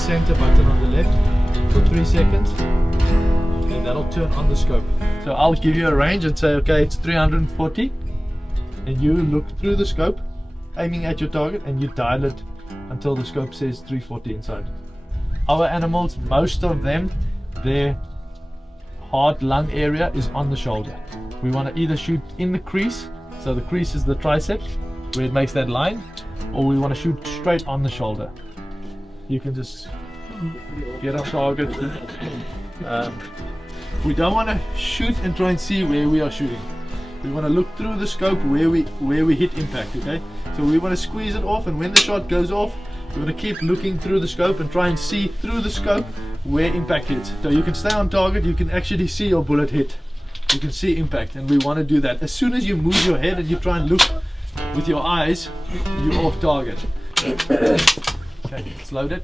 center button on the left for 3 seconds, and that'll turn on the scope. So I'll give you a range and say, okay, it's 340, and you look through the scope, aiming at your target, and you dial it until the scope says 340 inside. Our animals, most of them, their hard lung area is on the shoulder. We want to either shoot in the crease, so the crease is the tricep, where it makes that line, or we want to shoot straight on the shoulder. You can just get our target. We don't want to shoot and try and see where we are shooting. We want to look through the scope where we hit impact, okay? So we want to squeeze it off, and when the shot goes off, we want to keep looking through the scope and try and see through the scope where impact hits. So you can stay on target, you can actually see your bullet hit. You can see impact, and we want to do that. As soon as you move your head and you try and look with your eyes, you're off target. Okay, it's loaded.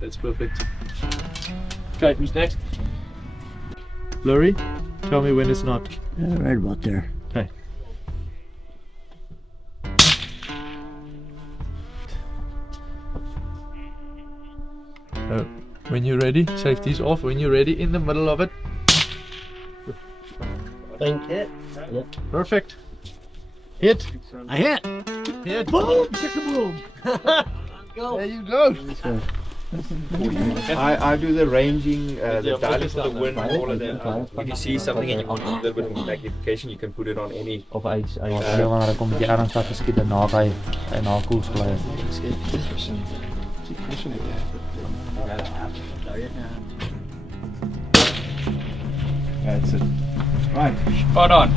That's perfect. Okay, who's next? Blurry, tell me when it's not. Right about there. Okay. When you're ready, safety's off. When you're ready, in the middle of it. Think it. Yep. Perfect. Hit. I hit. Hit. Boom! Chicka boom! There you go. I do the ranging, the dialing for the wind, all of that. If you see something and you want a little bit of magnification, you can put it on any. Of hy belangrijk om met je arms te schieten na hy en na koers bly. That's it. Right. Spot on.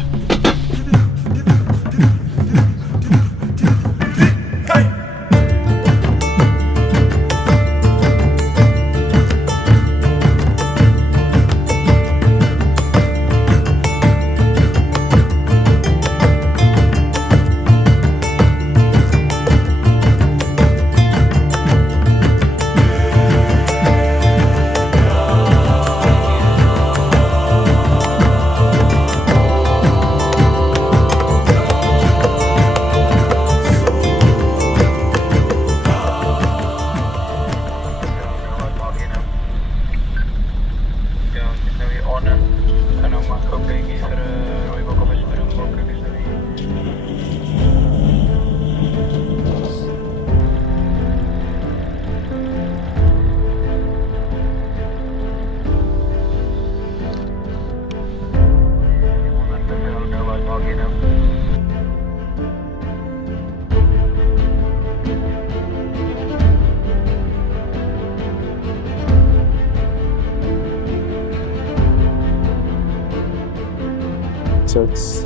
So it's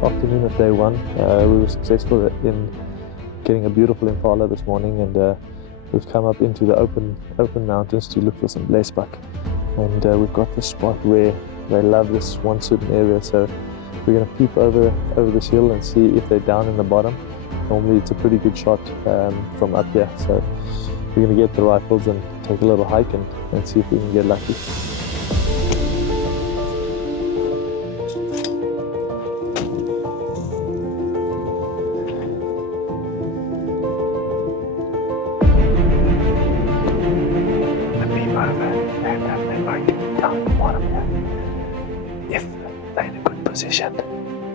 afternoon of day one. We were successful in getting a beautiful impala this morning, and we've come up into the open mountains to look for some blesbuck. And we've got this spot where they love this one certain area, so we're going to peep over this hill and see if they're down in the bottom. Normally it's a pretty good shot from up here, so we're going to get the rifles and take a little hike and see if we can get lucky. If they're in a good position,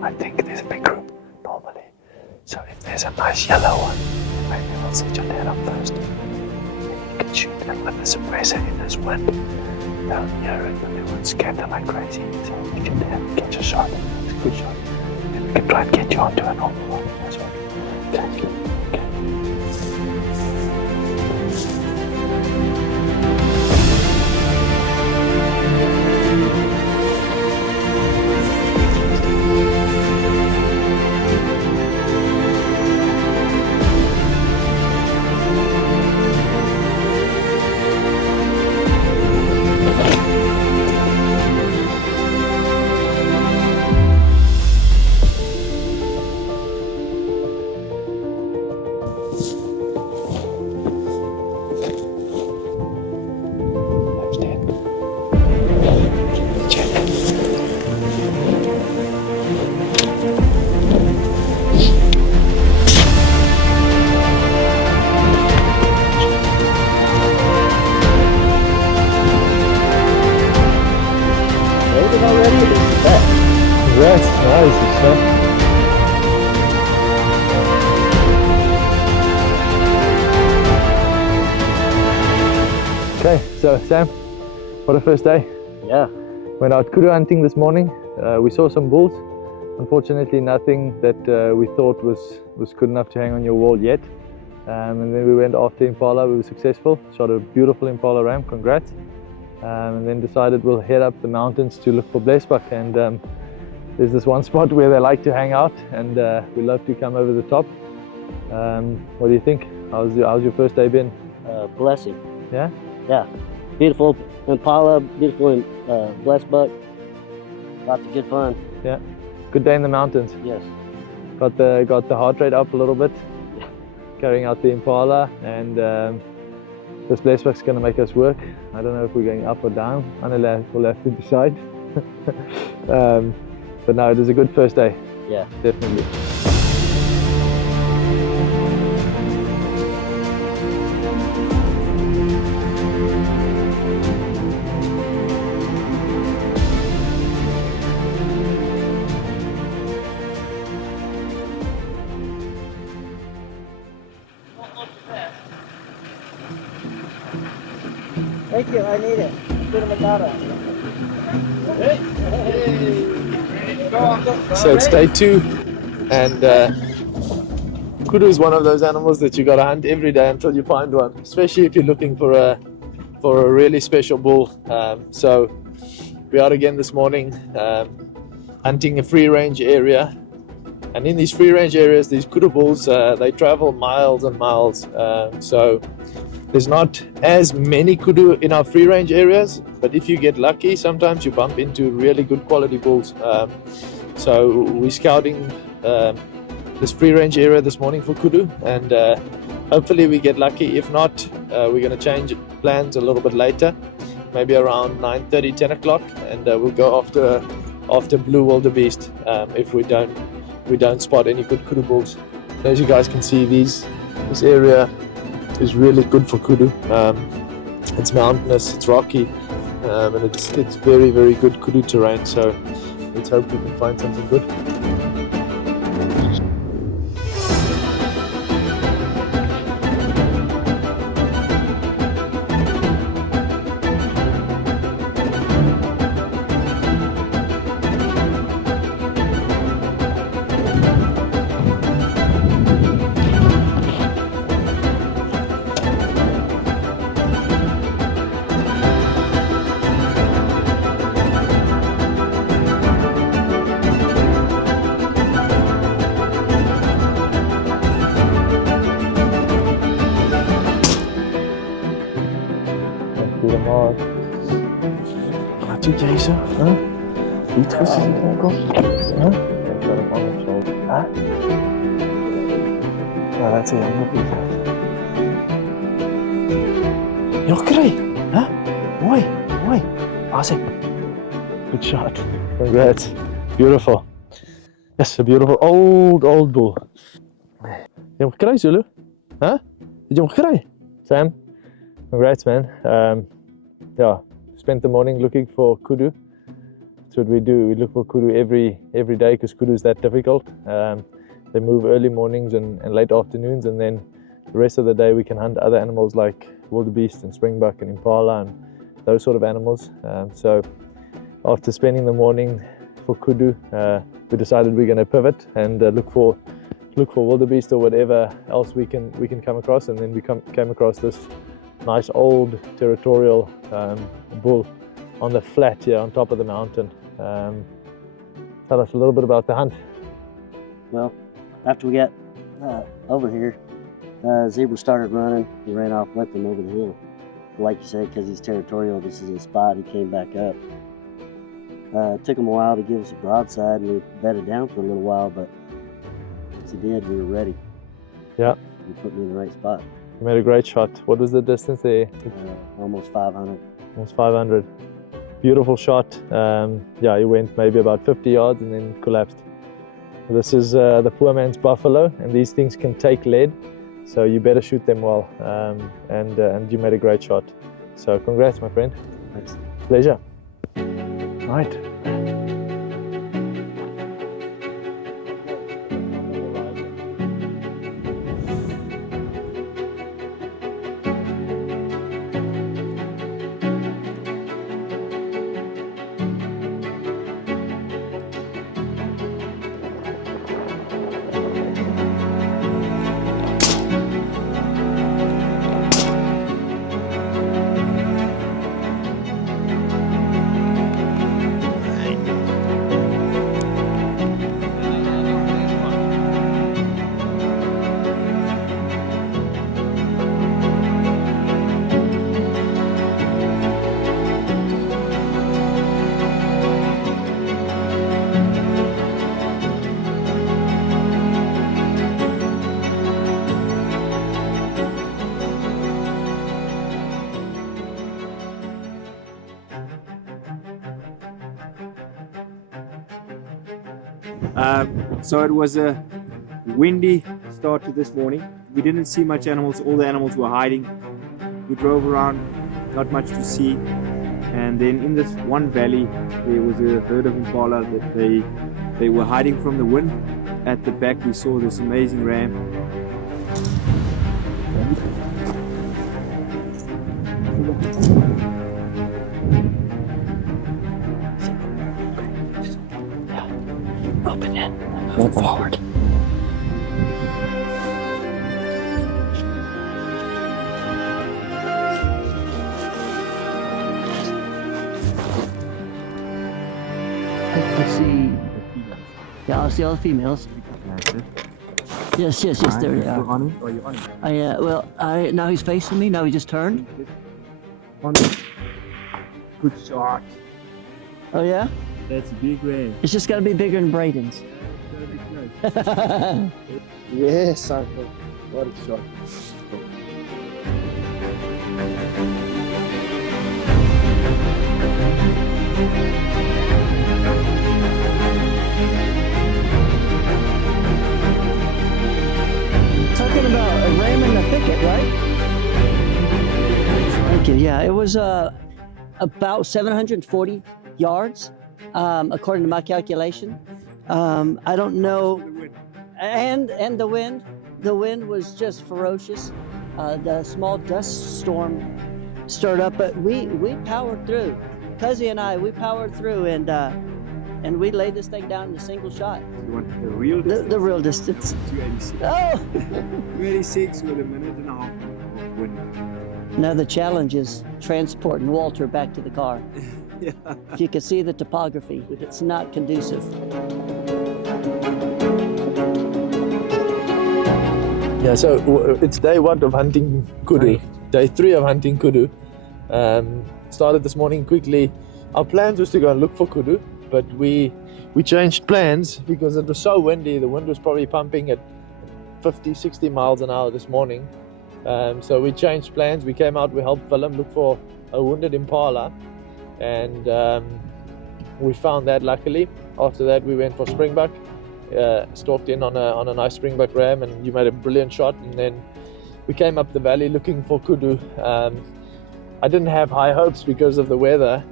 I think there's a big group normally. So if there's a nice yellow one, maybe we'll set your net up first. Then you can shoot, and with the suppressor in this wind, they'll hear it and they won't scatter like crazy. So if you're there, catch a shot. It's a good shot. And we can try and get you onto a normal one as well. Thank you. Okay, so Sam, what a first day. Yeah. Went out kudu hunting this morning. We saw some bulls. Unfortunately, nothing that we thought was good enough to hang on your wall yet. And then we went after impala. We were successful. Shot a beautiful impala ram. Congrats. And then decided we'll head up the mountains to look for blesbuck. And there's this one spot where they like to hang out, and we love to come over the top. What do you think? How's your first day been? Blessing. Yeah. Yeah. Beautiful impala, beautiful blesbuck. Lots of good fun. Yeah. Good day in the mountains. Yes. Got the heart rate up a little bit. Carrying out the impala, and this blesbuck's going to make us work. I don't know if we're going up or down. Anila will have to decide. But no, it is a good first day. Yeah. Definitely. Thank you, I need it. So it's day 2, and kudu is one of those animals that you got to hunt every day until you find one, especially if you're looking for a really special bull. So we are again this morning hunting a free range area, and in these free range areas, these kudu bulls they travel miles and miles. So there's not as many kudu in our free range areas, but if you get lucky, sometimes you bump into really good quality bulls. So we're scouting this free range area this morning for kudu, and hopefully we get lucky. If not, we're going to change plans a little bit later, maybe around 9:30, 10 o'clock, and we'll go after blue wildebeest if we don't spot any good kudu bulls. As you guys can see, this area is really good for kudu. It's mountainous, it's rocky, and it's very, very good kudu terrain. So let's hope we can find something good. Goedemorgen. Wat doet jij zo? Huh? Niet gezien, onkel? Huh? Ik heb hem aan op zo. Huh? Nou, dat is een jonge piet. Jokkerij! Huh? Mooi, mooi. Awesome. Good shot. Congrats. Beautiful. Yes, a beautiful old bull. Jokkerij, Zulu? Huh? Jokkerij? Sam? Congrats, man. Yeah, spent the morning looking for kudu. That's what we do. We look for kudu every day because kudu is that difficult. They move early mornings and late afternoons, and then the rest of the day we can hunt other animals like wildebeest and springbuck and impala and those sort of animals. So after spending the morning for kudu, we decided we're going to pivot and look for wildebeest or whatever else we can come across, and then we came across this nice old territorial bull on the flat here on top of the mountain. Tell us a little bit about the hunt. Well, after we got over here, Zebra started running. He ran off with him over the hill. Like you said, because he's territorial, this is his spot. He came back up. It took him a while to give us a broadside, and we bedded down for a little while, but once he did, we were ready. Yeah. He put me in the right spot. You made a great shot. What was the distance there? Almost 500. Almost 500. Beautiful shot. Yeah, he went maybe about 50 yards and then collapsed. This is the poor man's buffalo, and these things can take lead, so you better shoot them well. And you made a great shot. So congrats, my friend. Thanks. Pleasure. Right. So it was a windy start to this morning. We didn't see much animals. All the animals were hiding. We drove around, not much to see. And then in this one valley, there was a herd of impala that they were hiding from the wind. At the back, we saw this amazing ram. Open it. Move forward. I see. Yeah, I see all the females. Yes, there they are. On it? Or you on it? Now he's facing me. Now he just turned. On it. Good shot. Oh yeah? That's a big ram. It's just got to be bigger than Braden's. Yes, uncle. What a shot. Talking about a ram in the thicket, right? Thank you. Yeah, it was about 740 yards, according to my calculation. I don't know, and the wind. The wind was just ferocious. The small dust storm stirred up, but we powered through. Cuzzy and I, we powered through, and we laid this thing down in a single shot. You want the real distance? The real distance. 286. Oh! 286 with a minute and a half of wind. Now the challenge is transporting Walter back to the car. Yeah. If you can see the topography, it's not conducive. Yeah, so it's day 1 of hunting kudu. Day 3 of hunting kudu. Started this morning quickly. Our plans was to go and look for kudu, but we changed plans because it was so windy. The wind was probably pumping at 50, 60 miles an hour this morning. So we changed plans. We came out, we helped Willem look for a wounded impala, and we found that luckily. After that we went for springbuck, stalked in on a nice springbuck ram, and you made a brilliant shot. And then we came up the valley looking for kudu. I didn't have high hopes because of the weather,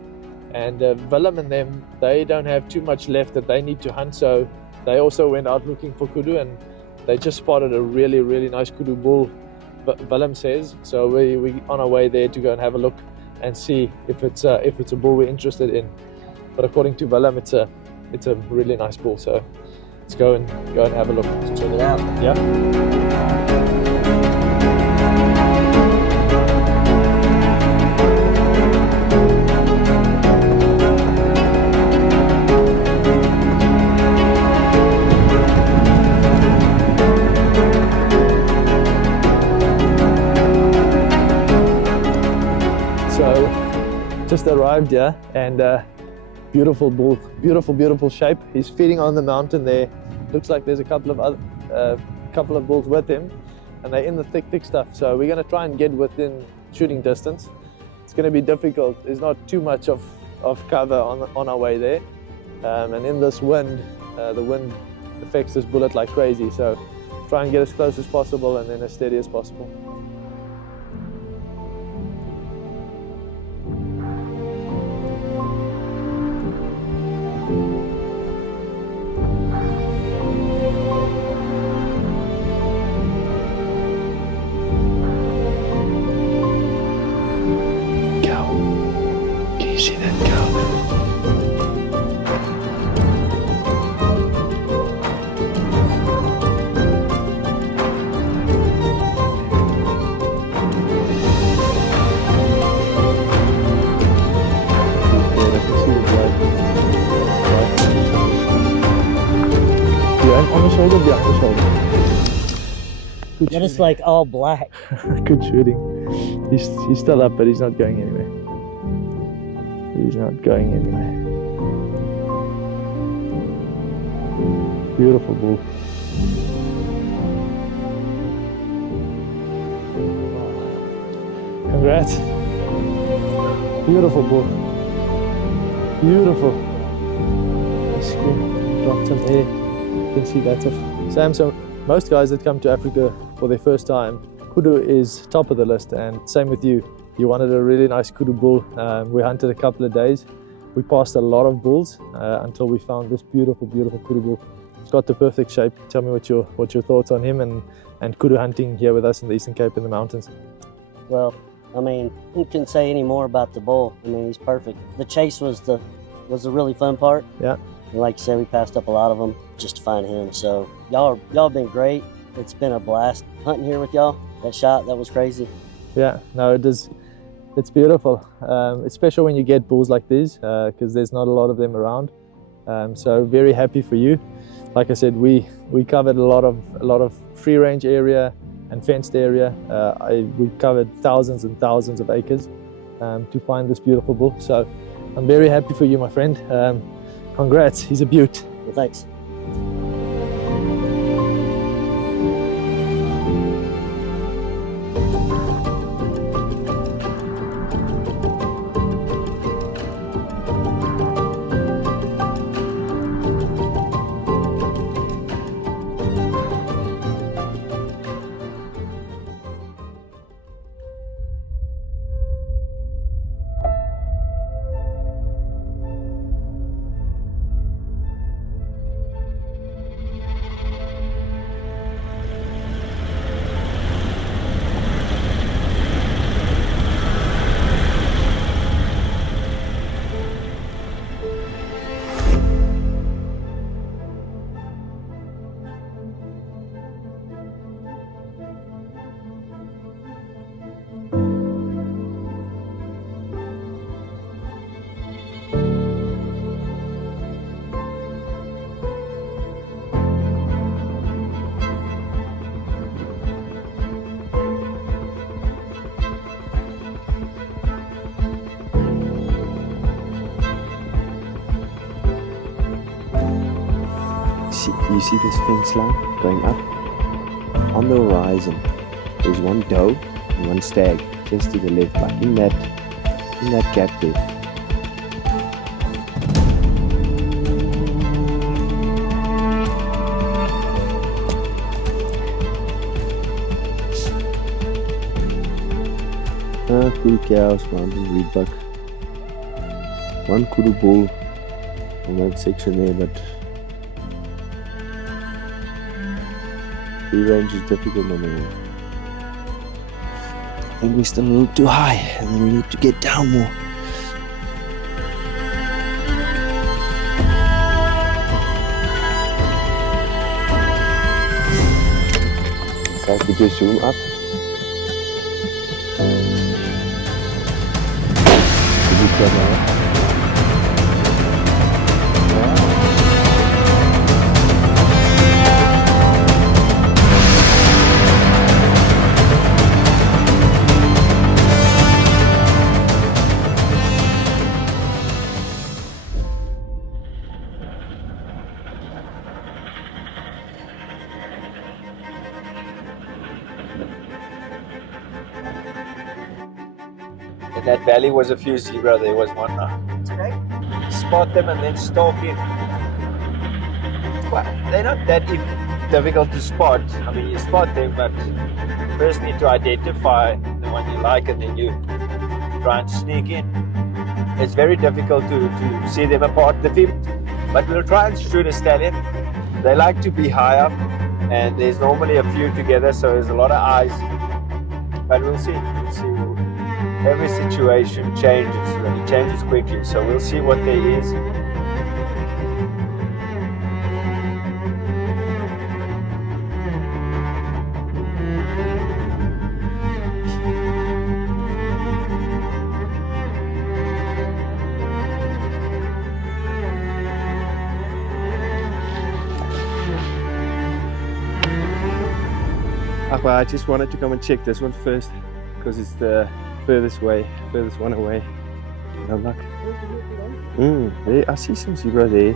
and Willem and them, they don't have too much left that they need to hunt, so they also went out looking for kudu, and they just spotted a really, really nice kudu bull, Willem says. So we on our way there to go and have a look and see if it's a bull we're interested in. But according to Willem, it's a really nice bull. So let's go and have a look. Let's check it out. Yeah. Just arrived here, and beautiful bull, beautiful shape. He's feeding on the mountain there. Looks like there's a couple of bulls with him, and they're in the thick stuff. So we're gonna try and get within shooting distance. It's gonna be difficult. There's not too much of cover on our way there, and in this wind, the wind affects this bullet like crazy. So try and get as close as possible and then as steady as possible. You see that cow? Behind on the shoulder, behind the shoulder. Good That is like all black. Good shooting. He's still up, but he's not going anywhere. He's not going anywhere. Beautiful bull. Congrats. Beautiful bull. Beautiful. Dropped him here. can see that's of Sam. So most guys that come to Africa for their first time, kudu is top of the list, and same with you. You wanted a really nice kudu bull. We hunted a couple of days. We passed a lot of bulls until we found this beautiful kudu bull. It's got the perfect shape. Tell me what your thoughts on him and kudu hunting here with us in the Eastern Cape in the mountains. Well, I mean, who can say any more about the bull? I mean, he's perfect. The chase was the really fun part. Yeah. And like you said, we passed up a lot of them just to find him. So y'all been great. It's been a blast hunting here with y'all. That shot, that was crazy. Yeah, no, it is. It's beautiful. It's special when you get bulls like these because there's not a lot of them around. So very happy for you. Like I said, we covered a lot of free range area and fenced area. We covered thousands and thousands of acres to find this beautiful bull. So I'm very happy for you, my friend. Congrats, he's a beaut. Well, thanks. You see this fence line going up? On the horizon, there's one doe and one stag just to the left, but in that gap there. Kudu cows, mountain reedbuck. One kudu bull on that section there, but free range is difficult on there. I think we're still a little too high and we need to get down more. Kijk een beetje zoom up. Goed camera. In that valley was a few zebra. There was one. Spot them and then stalk in. Well, they're not that difficult to spot. I mean, you spot them, but first need to identify the one you like, and then you try and sneak in. It's very difficult to see them apart, the females. But we'll try and shoot a stallion. They like to be high up, and there's normally a few together, so there's a lot of eyes. But we'll see. We'll see. Every situation changes, and it changes quickly, so we'll see what there is. Well, I just wanted to come and check this one first because it's the furthest one away. No luck. There, I see some zebra there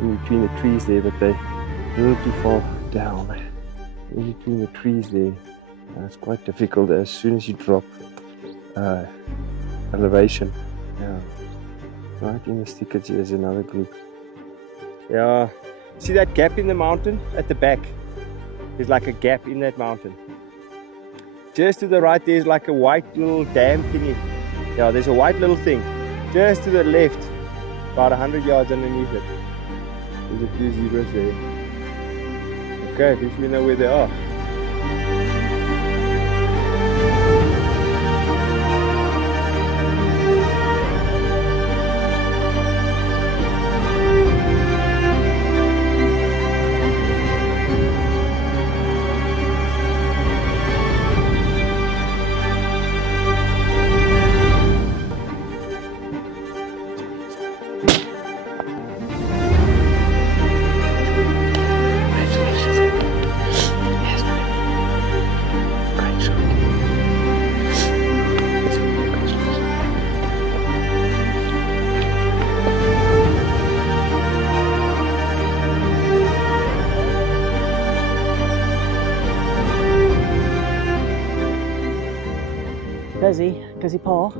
in between the trees there, but they're a little too far down. In between the trees there, it's quite difficult as soon as you drop elevation. Yeah, right in the thickets here is another group. Yeah, See that gap in the mountain at the back? There's like a gap in that mountain. Just to the right, there's like a white little dam thingy. Yeah, there's a white little thing. Just to the left, about 100 yards underneath it. There's a few zebras there. Okay, at least we know where they are. Cuzzy Paul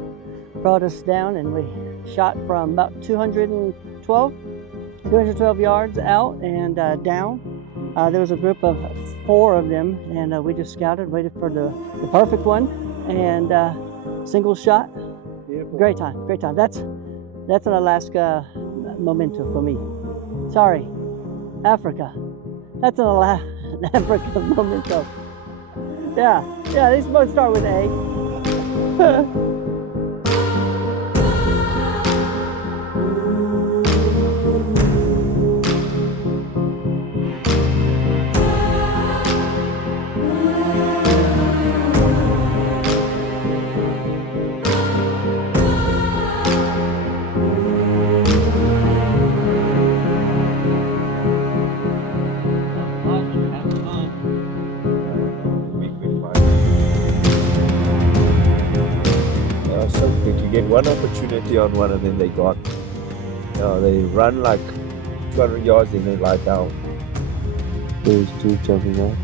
brought us down, and we shot from about 212 yards out and down. There was a group of 4 of them, and we just scouted, waited for the perfect one, and single shot. Beautiful. Great time, great time. That's an Alaska memento for me. Sorry, Africa. That's an Africa memento. Yeah, these both start with A. You get one opportunity on one and then they got. They run like 200 yards and they lie down. There's 2 jumping out.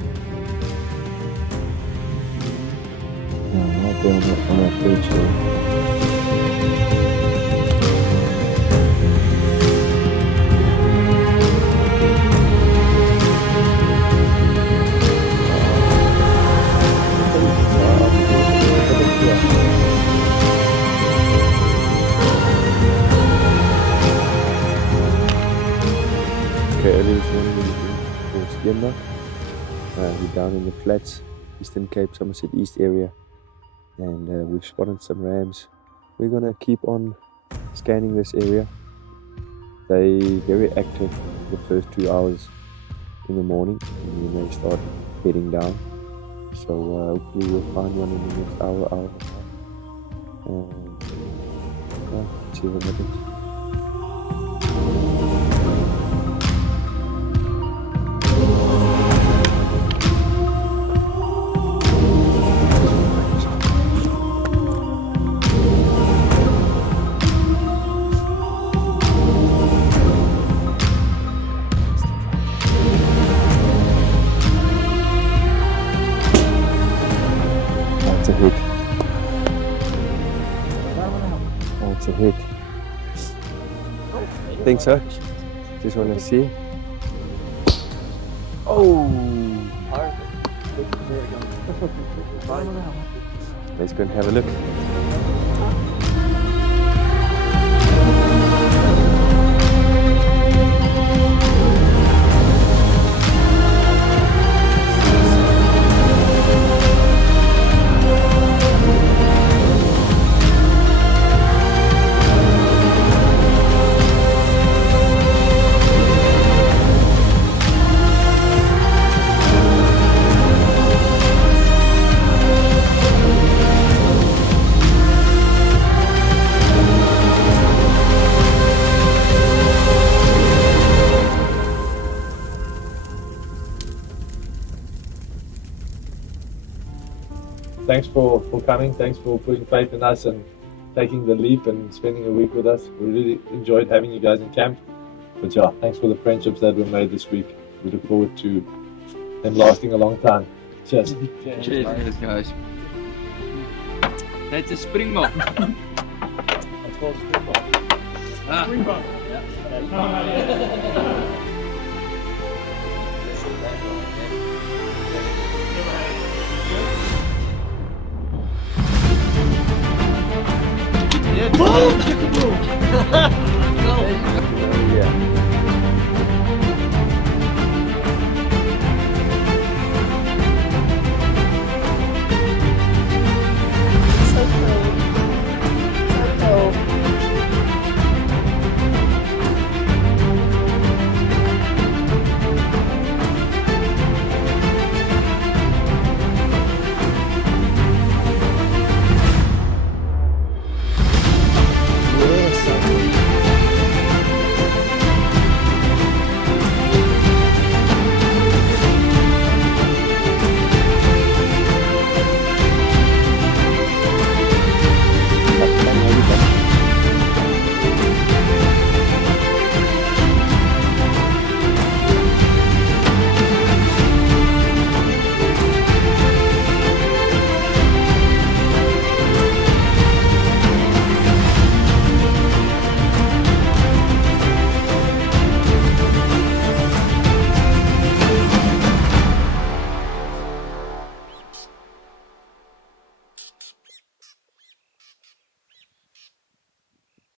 Yeah, right there on that bridge there. Okay, earlier this morning we were towards Yenda. We're down in the flats, Eastern Cape, Somerset East area, and we've spotted some rams. We're gonna keep on scanning this area. They're very active the first 2 hours in the morning, and then they start heading down. So hopefully we'll find one in the next hour and a half. And see what happens. That's a hit. That's a hit. Think so? Just want to see. Oh! Let's go and have a look. Thanks for coming. Thanks for putting faith in us and taking the leap and spending a week with us. We really enjoyed having you guys in camp. But yeah, thanks for the friendships that were made this week. We look forward to them lasting a long time. Cheers. Cheers, guys. That's a springbok. That's called springbok. Springbok. Yeah. Yeah.